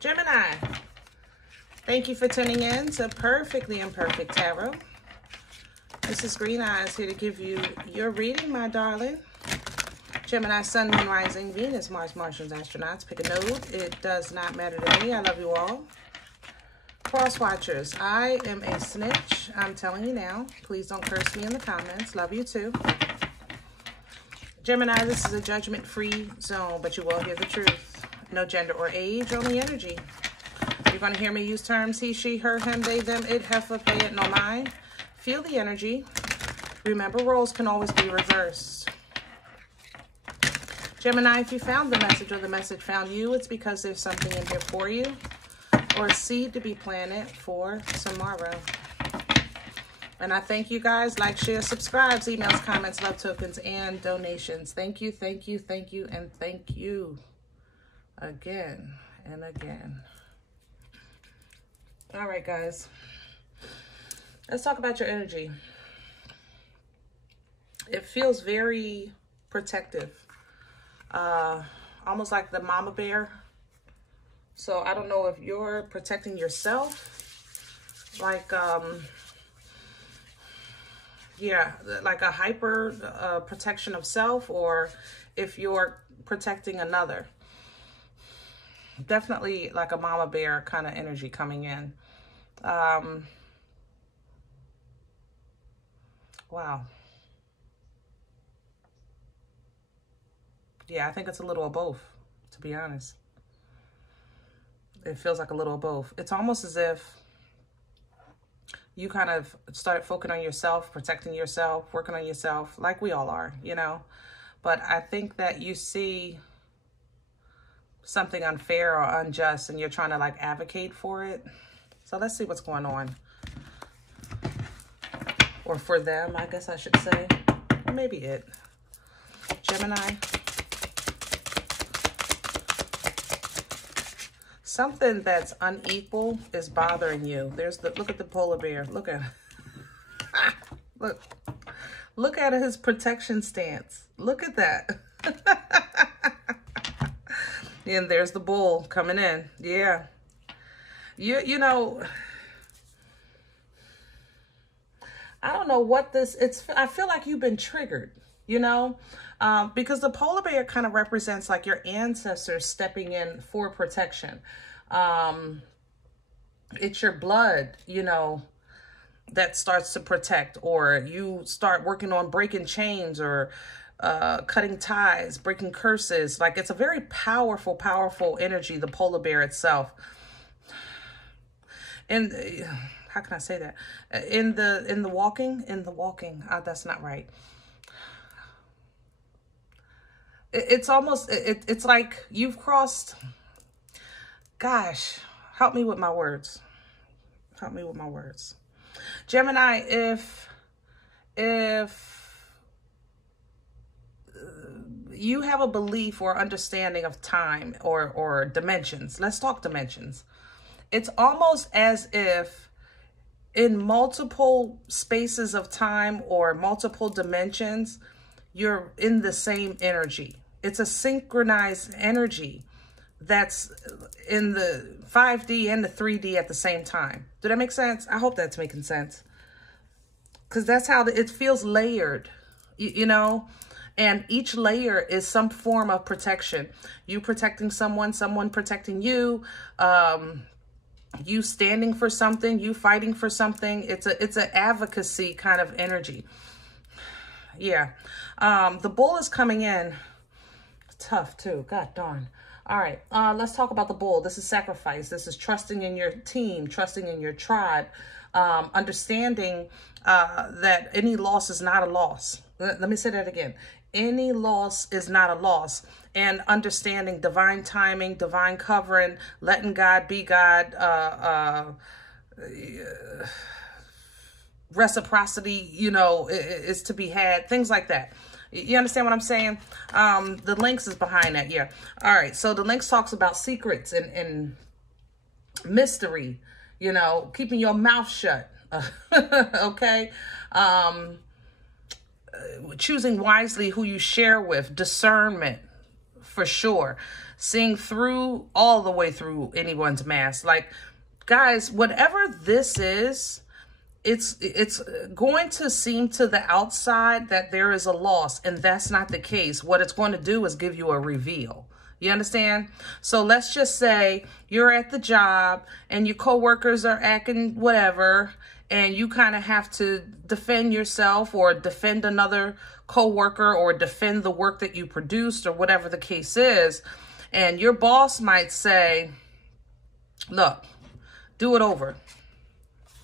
Gemini, thank you for tuning in to Perfectly Imperfect Tarot. This is Green Eyes here to give you your reading, my darling. Gemini, Sun, Moon, Rising, Venus, Mars, Martians, Astronauts. Pick a node. It does not matter to me. I love you all. Cross watchers, I am a snitch. I'm telling you now. Please don't curse me in the comments. Love you too. Gemini, this is a judgment-free zone, but you will hear the truth. No gender or age, only energy. You're going to hear me use terms he, she, her, him, they, them, it, heifer, pay it, no mind. Feel the energy. Remember, roles can always be reversed. Gemini, if you found the message or the message found you, it's because there's something in here for you or a seed to be planted for tomorrow. And I thank you guys. Like, share, subscribe, emails, comments, love tokens, and donations. Thank you, thank you, thank you, and thank you again and again. All right, guys. Let's talk about your energy. It feels very protective. Almost like the mama bear. So I don't know if you're protecting yourself. Like, yeah, like a hyper protection of self, or if you're protecting another. Definitely like a mama bear kind of energy coming in. Wow. Yeah, I think it's a little of both, to be honest. It feels like a little of both. It's almost as if you kind of started focusing on yourself, protecting yourself, working on yourself, like we all are, you know. But I think that you see something unfair or unjust and you're trying to like advocate for it. So let's see what's going on. Or for them, I guess I should say. Or maybe it. Gemini. Something that's unequal is bothering you. There's the, look at the polar bear. Look at look at his protection stance. Look at that. And there's the bull coming in. Yeah. You know, I don't know what this, I feel like you've been triggered, you know, because the polar bear kind of represents like your ancestors stepping in for protection. It's your blood, you know, that starts to protect, or you start working on breaking chains or cutting ties, breaking curses. Like, it's a very powerful, powerful energy, the polar bear itself. And how can I say that? In the walking, that's not right. It's almost, it's like you've crossed, gosh, help me with my words. Help me with my words. Gemini, if you have a belief or understanding of time or dimensions, let's talk dimensions. It's almost as if in multiple spaces of time or multiple dimensions, you're in the same energy. It's a synchronized energy that's in the 5D and the 3D at the same time. Did that make sense? I hope that's making sense. Because that's how it feels layered, you know? And each layer is some form of protection. You protecting someone, someone protecting you, you standing for something, you fighting for something. It's an advocacy kind of energy. Yeah. The bull is coming in tough too. God darn. All right. Let's talk about the bull. This is sacrifice. This is trusting in your team, trusting in your tribe, understanding that any loss is not a loss. Let me say that again. Any loss is not a loss. And understanding divine timing, divine covering, letting God be God, reciprocity, you know, is to be had, things like that. You understand what I'm saying? The links is behind that. Yeah. All right. So the links talks about secrets and mystery, you know, keeping your mouth shut. Okay. Choosing wisely who you share with, discernment for sure. seeing through, all the way through anyone's mask. Like, guys, whatever this is, it's going to seem to the outside that there is a loss, and that's not the case. What it's going to do is give you a reveal. You understand? So let's just say you're at the job and your coworkers are acting whatever, and you kind of have to defend yourself or defend another coworker or defend the work that you produced or whatever the case is. And your boss might say, look, do it over.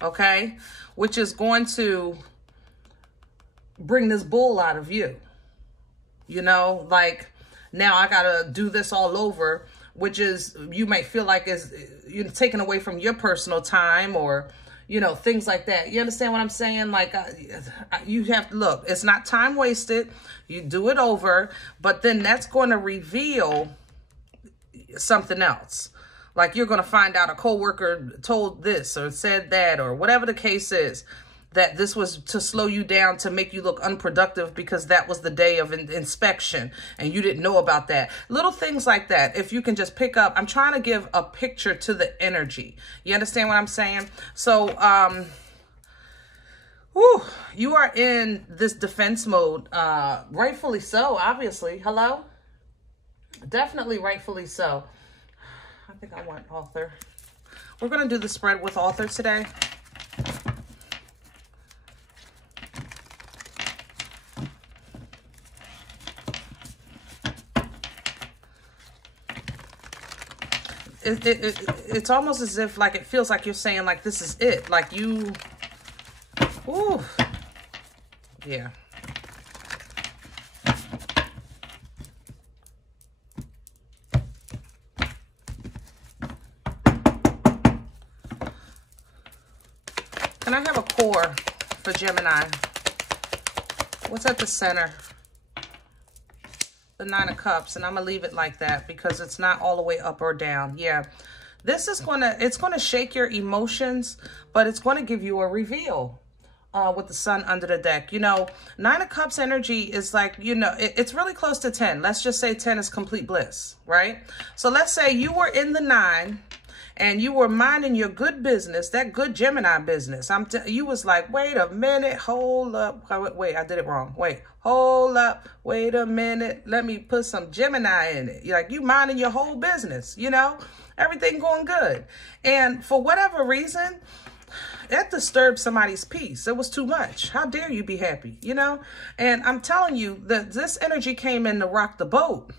Okay? Which is going to bring this bull out of you. You know, like, now I gotta do this all over, which is, you might feel like is you're taken away from your personal time, or, you know, things like that. You understand what I'm saying? Like, you have to look, it's not time wasted. You do it over, but then that's going to reveal something else. Like, you're going to find out a coworker told this or said that, or whatever the case is, that this was to slow you down, to make you look unproductive because that was the day of inspection and you didn't know about that. Little things like that. If you can just pick up, I'm trying to give a picture to the energy. You understand what I'm saying? So, you are in this defense mode, rightfully so, obviously. Hello? Definitely rightfully so. I think I want author. We're going to do the spread with author today. It's almost as if, like, it feels like you're saying, like, this is it. Like, you, ooh, yeah. Can I have a core for Gemini? What's at the center? The Nine of Cups, and I'm gonna leave it like that because it's not all the way up or down. Yeah, this is it's gonna shake your emotions, but it's gonna give you a reveal with the Sun under the deck. You know, Nine of Cups energy is like, you know, it's really close to 10. Let's just say 10 is complete bliss, right? So let's say you were in the 9 and you were minding your good business, that good Gemini business. You was like, wait a minute, hold up. Wait, I did it wrong. Wait, hold up. Wait a minute. Let me put some Gemini in it. Like, you minding your whole business, you know, everything going good. And for whatever reason, that disturbed somebody's peace. It was too much. How dare you be happy, you know? And I'm telling you that this energy came in to rock the boat.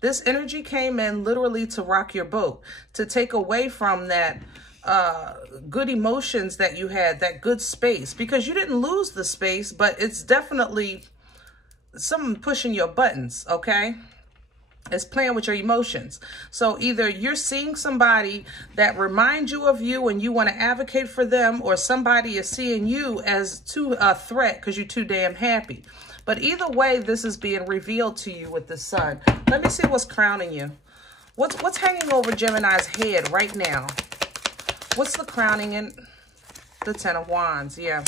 This energy came in literally to rock your boat, to take away from that good emotions that you had, that good space, because you didn't lose the space, but it's definitely someone pushing your buttons, okay? It's playing with your emotions. So either you're seeing somebody that reminds you of you and you want to advocate for them, or somebody is seeing you as a threat because you're too damn happy. But either way, this is being revealed to you with the Sun. Let me see what's crowning you. What's hanging over Gemini's head right now? What's the crowning in? The Ten of Wands, yeah.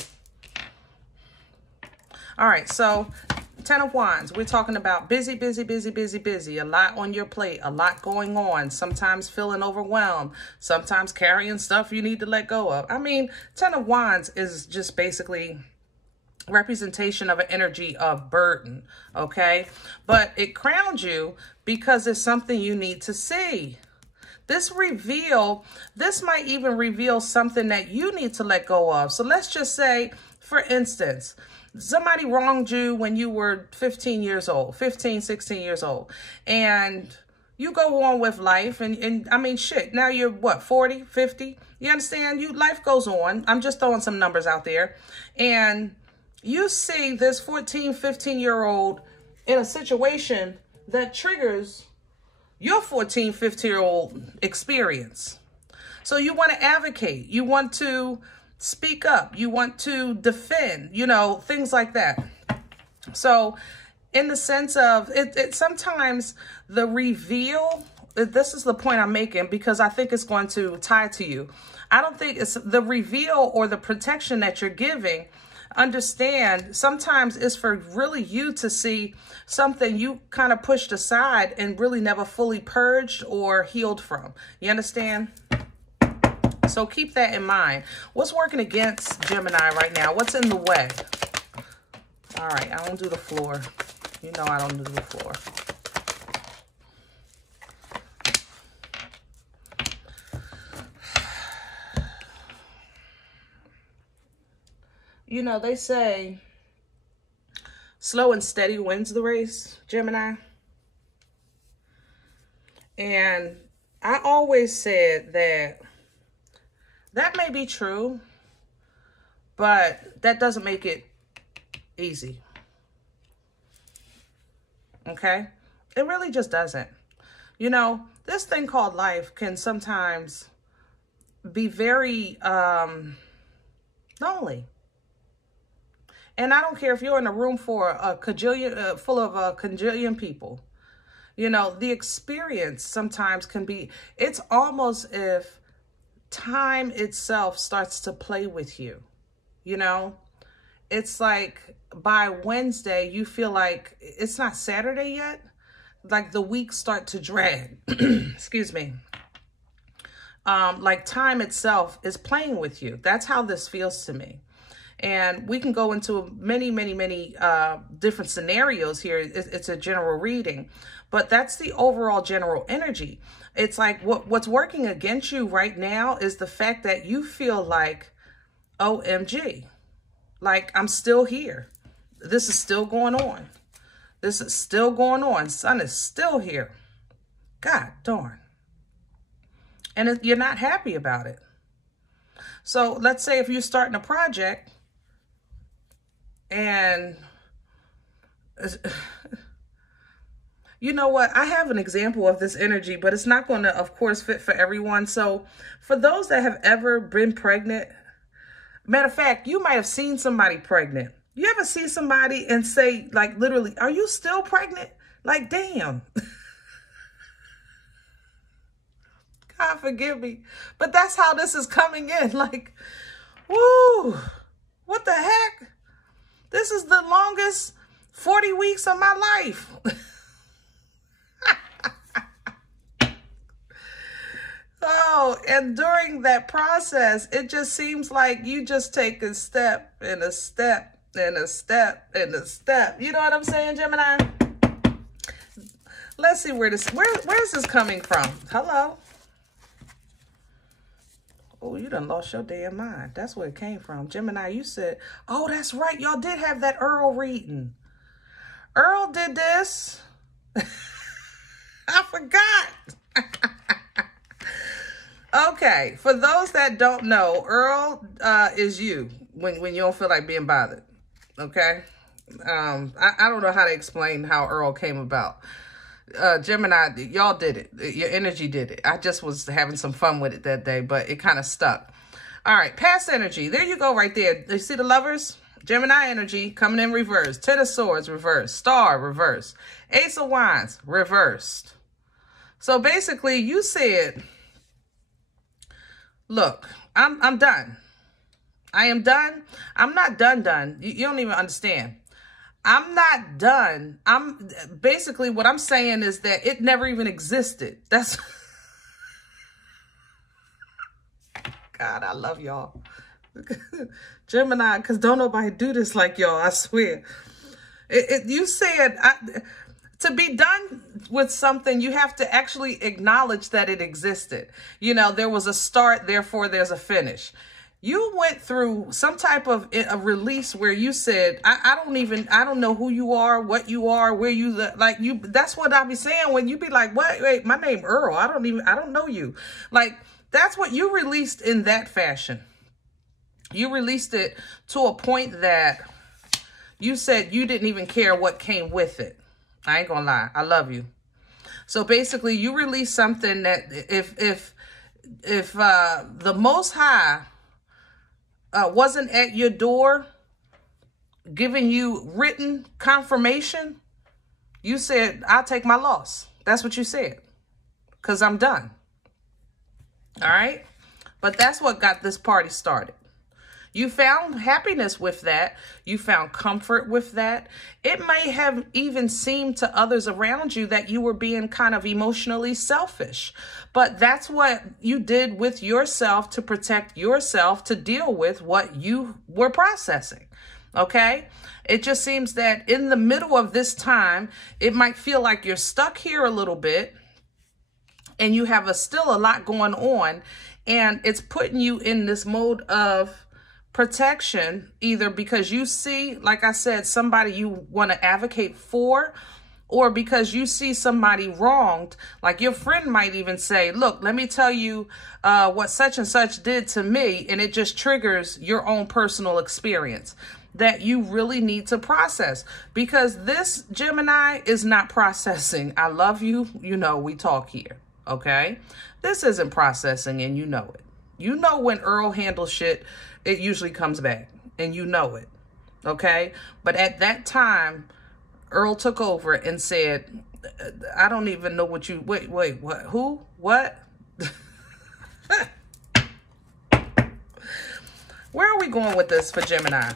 All right, so Ten of Wands, we're talking about busy, busy, busy, busy, busy. A lot on your plate, a lot going on. Sometimes feeling overwhelmed. Sometimes carrying stuff you need to let go of. I mean, Ten of Wands is just basically representation of an energy of burden, okay? But it crowned you because it's something you need to see. This reveal, this might even reveal something that you need to let go of. So let's just say, for instance, somebody wronged you when you were 15 years old, 15, 16 years old, and you go on with life, and I mean, shit, now you're what, 40, 50? You understand? Life goes on. I'm just throwing some numbers out there. And you see this 14, 15-year-old in a situation that triggers your 14, 15-year-old experience. So you want to advocate. You want to speak up. You want to defend, you know, things like that. So in the sense of it sometimes the reveal, this is the point I'm making because I think it's going to tie to you. I don't think it's the reveal or the protection that you're giving understand sometimes it's for really you to see something you kind of pushed aside and really never fully purged or healed from. You understand? So keep that in mind. What's working against Gemini right now? What's in the way? All right, I don't do the floor. You know I don't do the floor. You know, they say slow and steady wins the race, Gemini. And I always said that may be true, but that doesn't make it easy. Okay? It really just doesn't. You know, this thing called life can sometimes be very lonely. And I don't care if you're in a room for a cajillion, full of a cajillion people. You know, the experience sometimes can be, it's almost if time itself starts to play with you. You know, it's like by Wednesday, you feel like it's not Saturday yet. Like the weeks start to drag. Excuse me. Like time itself is playing with you. That's how this feels to me. And we can go into many, many, many different scenarios here. It's a general reading, but that's the overall general energy. It's like what's working against you right now is the fact that you feel like, OMG, like I'm still here. This is still going on. This is still going on. Sun is still here. God darn. And you're not happy about it. So let's say if you're starting a project and you know what? I have an example of this energy, but it's not going to, of course, fit for everyone. So for those that have ever been pregnant, matter of fact, you might have seen somebody pregnant. You ever see somebody and say, like, literally, are you still pregnant? Like, damn. God forgive me. But that's how this is coming in. Like, woo, what the heck? This is the longest 40 weeks of my life. Oh, and during that process, it just seems like you just take a step and a step and a step and a step. You know what I'm saying, Gemini? Let's see where's this coming from? Hello? Oh, you done lost your damn mind. That's where it came from. Gemini, you said, oh, that's right. Y'all did have that Earl reading. Earl did this. I forgot. Okay, for those that don't know, Earl is you when you don't feel like being bothered. Okay? I don't know how to explain how Earl came about. Gemini, y'all did it. Your energy did it. I just was having some fun with it that day, but it kind of stuck. All right, past energy. There you go right there. You see the lovers? Gemini energy coming in reverse. Ten of Swords reversed. Star reversed. Ace of Wands reversed. So basically you said, look, I'm done. I am done. I'm not done. You don't even understand. I'm not done. I'm basically what I'm saying is that it never even existed. That's God, I love y'all. Gemini, because don't nobody do this like y'all, I swear. You said to be done with something, you have to actually acknowledge that it existed. You know, there was a start, therefore there's a finish. You went through some type of a release where you said, I don't know who you are, what you are, where you, like you, that's what I be saying when you be like, what, wait, my name Earl, I don't know you. Like, that's what you released in that fashion. You released it to a point that you said you didn't even care what came with it. I ain't gonna lie, I love you. So basically you released something that if the Most High wasn't at your door giving you written confirmation, you said, I'll take my loss. That's what you said. Because I'm done. All right? But that's what got this party started. You found happiness with that. You found comfort with that. It may have even seemed to others around you that you were being kind of emotionally selfish, but that's what you did with yourself to protect yourself, to deal with what you were processing. Okay? It just seems that in the middle of this time, it might feel like you're stuck here a little bit and you have still a lot going on, and it's putting you in this mode of protection, either because you see, like I said, somebody you want to advocate for, or because you see somebody wronged. Like your friend might even say, look, let me tell you what such and such did to me, and it just triggers your own personal experience that you really need to process, because this Gemini is not processing. I love you. You know, we talk here. Okay. This isn't processing, and you know it. You know, when Earl handles shit, it usually comes back, and you know it. Okay. But at that time, Earl took over and said, I don't even know what you, wait, what, who, what? Where are we going with this for Gemini?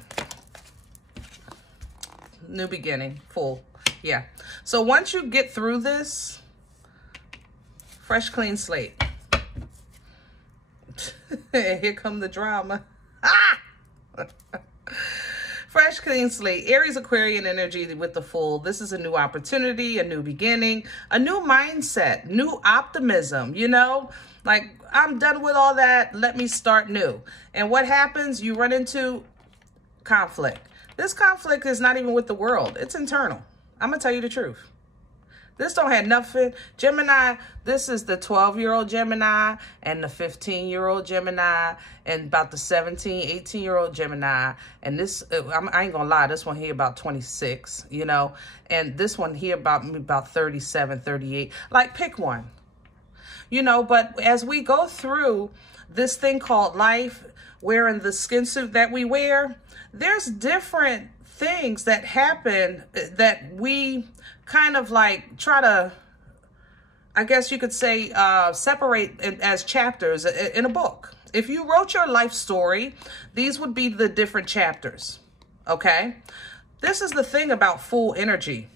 New beginning, full. Yeah. So once you get through this, fresh, clean slate. Here come the drama. Fresh, clean slate. Aries, Aquarian energy with the full. This is a new opportunity, a new beginning, a new mindset, new optimism, you know? Like, I'm done with all that. Let me start new. And what happens? You run into conflict. This conflict is not even with the world. It's internal. I'm going to tell you the truth. This don't have nothing. Gemini, this is the 12-year-old Gemini and the 15-year-old Gemini and about the 17, 18-year-old Gemini. And this, I ain't gonna lie, this one here about 26, you know, and this one here about 37, 38. Like, pick one, you know. But as we go through this thing called life, wearing the skin suit that we wear, there's different things that happen that we kind of like try to, I guess you could say, separate as chapters in a book. If you wrote your life story, these would be the different chapters, okay? This is the thing about full energy.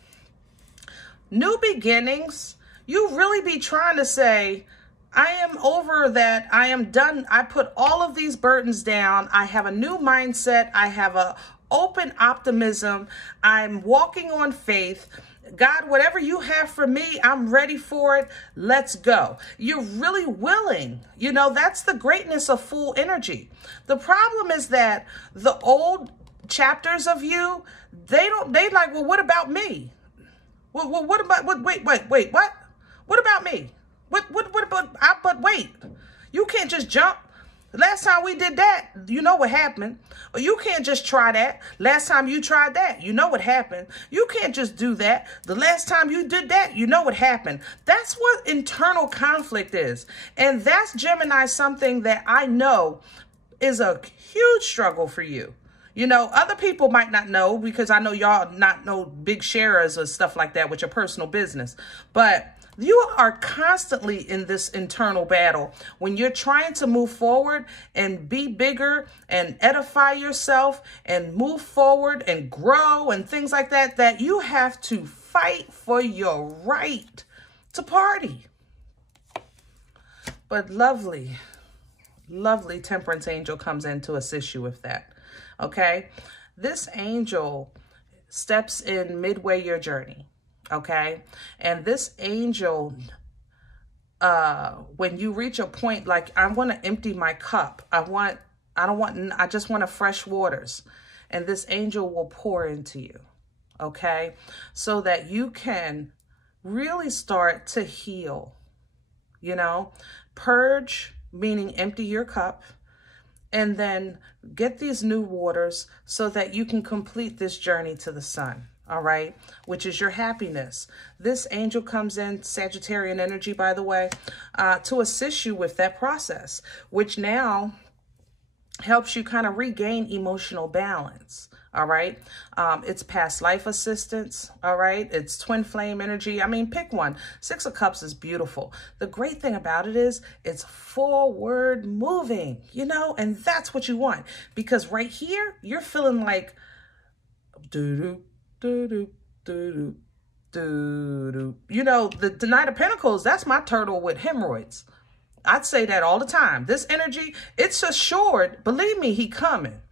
New beginnings, you really be trying to say, I am over that. I am done. I put all of these burdens down. I have a new mindset. I have a open optimism. I'm walking on faith. God, whatever you have for me, I'm ready for it. Let's go. You're really willing. You know, that's the greatness of full energy. The problem is that the old chapters of you, they like, well, what about me? Well, what about, wait, what? What about me? What about, but wait, you can't just jump. Last time we did that, you know what happened. Or you can't just try that. Last time you tried that, you know what happened. You can't just do that. The last time you did that, you know what happened. That's what internal conflict is. And that's, Gemini, something that I know is a huge struggle for you. You know, other people might not know, because I know y'all not no big sharers or stuff like that with your personal business. But you are constantly in this internal battle when you're trying to move forward and be bigger and edify yourself and move forward and grow and things like that, that you have to fight for your right to party. But lovely, lovely Temperance angel comes in to assist you with that. Okay. This angel steps in midway your journey. Okay. And this angel, when you reach a point, like, I want to empty my cup. I just want a fresh waters. And this angel will pour into you. Okay. So that you can really start to heal, you know, purge, meaning empty your cup, and then get these new waters so that you can complete this journey to the sun. All right, which is your happiness. This angel comes in, Sagittarian energy, by the way, to assist you with that process, which now helps you kind of regain emotional balance. All right. It's past life assistance. All right. It's twin flame energy. I mean, pick one. Six of Cups is beautiful. The great thing about it is it's forward moving, you know, and that's what you want, because right here, you're feeling like doo-doo, doo-doo, doo-doo, doo-doo. You know, the Knight of Pentacles, that's my turtle with hemorrhoids. I'd say that all the time. This energy, it's assured. Believe me, he coming.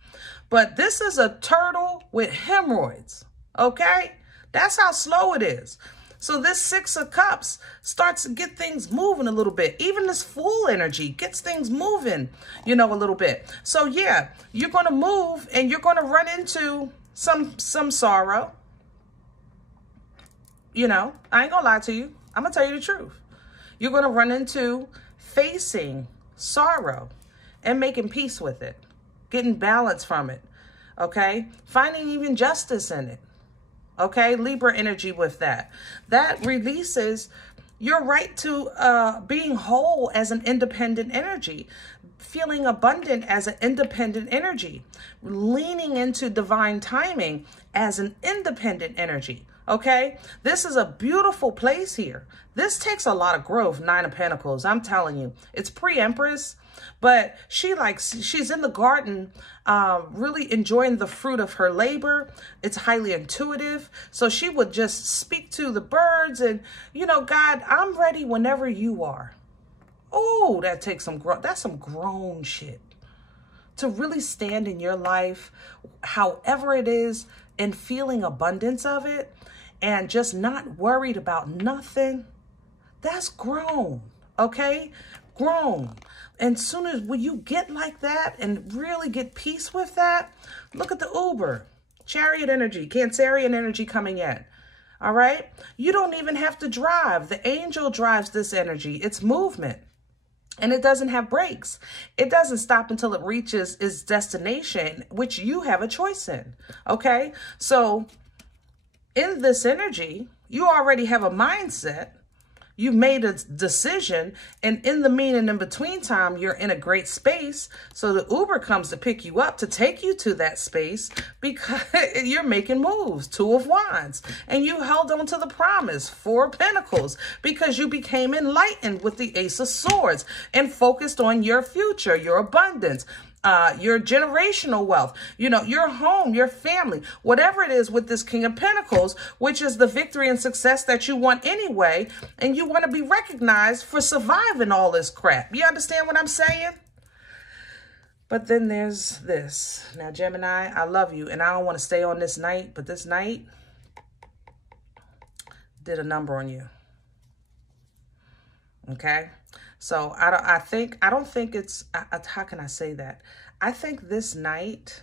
But this is a turtle with hemorrhoids, okay? That's how slow it is. So this Six of Cups starts to get things moving a little bit. Even this Fool energy gets things moving, you know, a little bit. So yeah, you're going to move and you're going to run into some sorrow. You know, I ain't going to lie to you. I'm going to tell you the truth. You're going to run into facing sorrow and making peace with it. Getting balance from it, okay? Finding even justice in it, okay? Libra energy with that. That releases your right to being whole as an independent energy, feeling abundant as an independent energy, leaning into divine timing as an independent energy, okay? This is a beautiful place here. This takes a lot of growth, Nine of Pentacles. I'm telling you, it's pre-Empress. But she's in the garden, really enjoying the fruit of her labor. It's highly intuitive. So she would just speak to the birds and, you know, God, I'm ready whenever you are. Oh, that takes some growth. That's some grown shit. To really stand in your life, however it is, and feeling abundance of it and just not worried about nothing. That's grown, okay? Grown. And soon as when you get like that and really get peace with that, look at the Uber, Chariot energy, Cancerian energy coming in. All right. You don't even have to drive. The angel drives this energy. It's movement. And it doesn't have brakes. It doesn't stop until it reaches its destination, which you have a choice in. Okay. So in this energy, you already have a mindset. You've made a decision, and in the mean and in between time, you're in a great space. So the Uber comes to pick you up to take you to that space because you're making moves. Two of Wands. And you held on to the promise. Four of Pentacles, because you became enlightened with the Ace of Swords and focused on your future, your abundance. Your generational wealth, you know, your home, your family, whatever it is with this King of Pentacles, which is the victory and success that you want anyway. And you want to be recognized for surviving all this crap. You understand what I'm saying? But then there's this. Now, Gemini, I love you. And I don't want to stay on this night, but this night did a number on you. Okay. So I don't think it's, how can I say that? I think this night,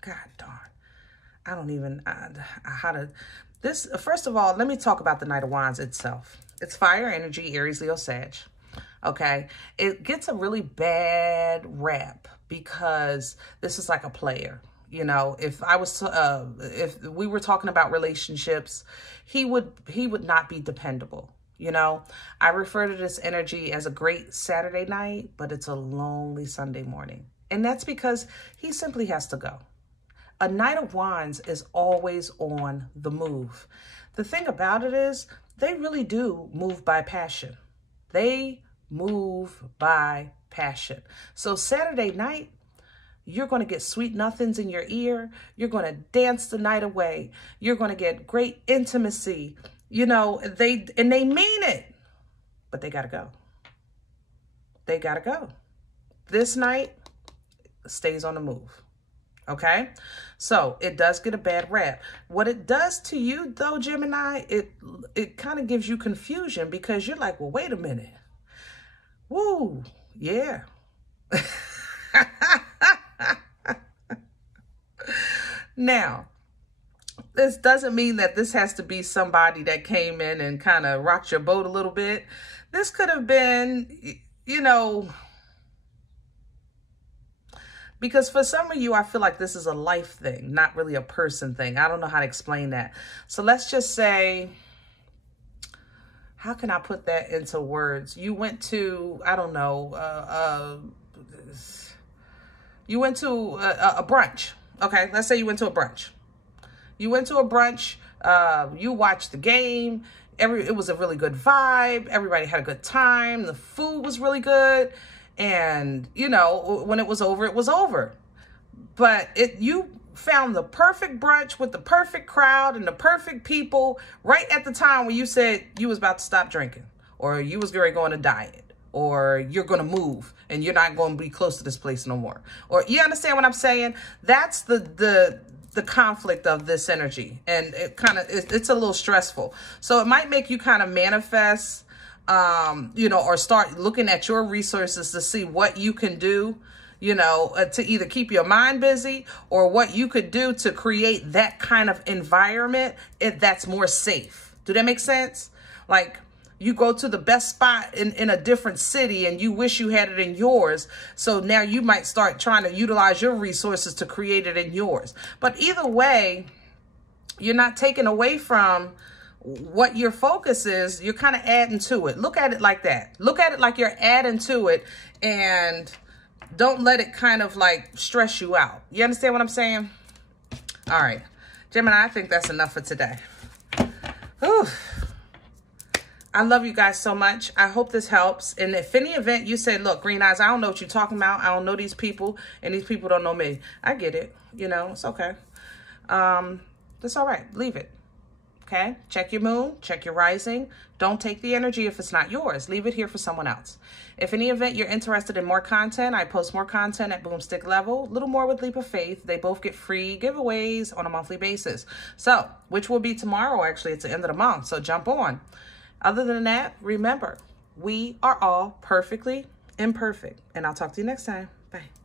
God darn, I don't even, first of all, let me talk about the Knight of Wands itself. It's fire energy, Aries, Leo, Sag. Okay. It gets a really bad rap because this is like a player. You know, if we were talking about relationships, he would not be dependable. You know, I refer to this energy as a great Saturday night, but it's a lonely Sunday morning. And that's because he simply has to go. A Knight of Wands is always on the move. The thing about it is they really do move by passion. They move by passion. So Saturday night, you're going to get sweet nothings in your ear. You're going to dance the night away. You're going to get great intimacy. You know, they mean it, but they got to go. They got to go. This night stays on the move. Okay. So it does get a bad rap. What it does to you though, Gemini, it kind of gives you confusion because you're like, well, wait a minute. Woo. Yeah. Now, this doesn't mean that this has to be somebody that came in and kind of rocked your boat a little bit. This could have been, you know, because for some of you, I feel like this is a life thing, not really a person thing. I don't know how to explain that. So let's just say how can I put that into words? You went to, I don't know, you went to a brunch. Okay, let's say you went to a brunch. You went to a brunch, you watched the game, it was a really good vibe, everybody had a good time, the food was really good, and, you know, when it was over, it was over. But you found the perfect brunch with the perfect crowd and the perfect people right at the time when you said you was about to stop drinking, or you was going to go on a diet, or you're going to move and you're not going to be close to this place no more. Or you understand what I'm saying? That's the conflict of this energy, and it kind of it's a little stressful. So it might make you kind of manifest, you know, or start looking at your resources to see what you can do, you know, to either keep your mind busy or what you could do to create that kind of environment that's more safe. Do that make sense? Like, you go to the best spot in a different city and you wish you had it in yours. So now you might start trying to utilize your resources to create it in yours. But either way, you're not taking away from what your focus is. You're kind of adding to it. Look at it like that. Look at it like you're adding to it, and don't let it kind of like stress you out. You understand what I'm saying? All right, Gemini, I think that's enough for today. Whew. I love you guys so much. I hope this helps. And if any event you say, look, Green Eyes, I don't know what you're talking about. I don't know these people, and these people don't know me. I get it. You know, it's okay. That's all right. Leave it. Okay? Check your moon. Check your rising. Don't take the energy if it's not yours. Leave it here for someone else. If any event you're interested in more content, I post more content at Boomstick Level. A little more with Leap of Faith. They both get free giveaways on a monthly basis. So, which will be tomorrow, actually. It's the end of the month. So jump on. Other than that, remember, we are all perfectly imperfect. And I'll talk to you next time. Bye.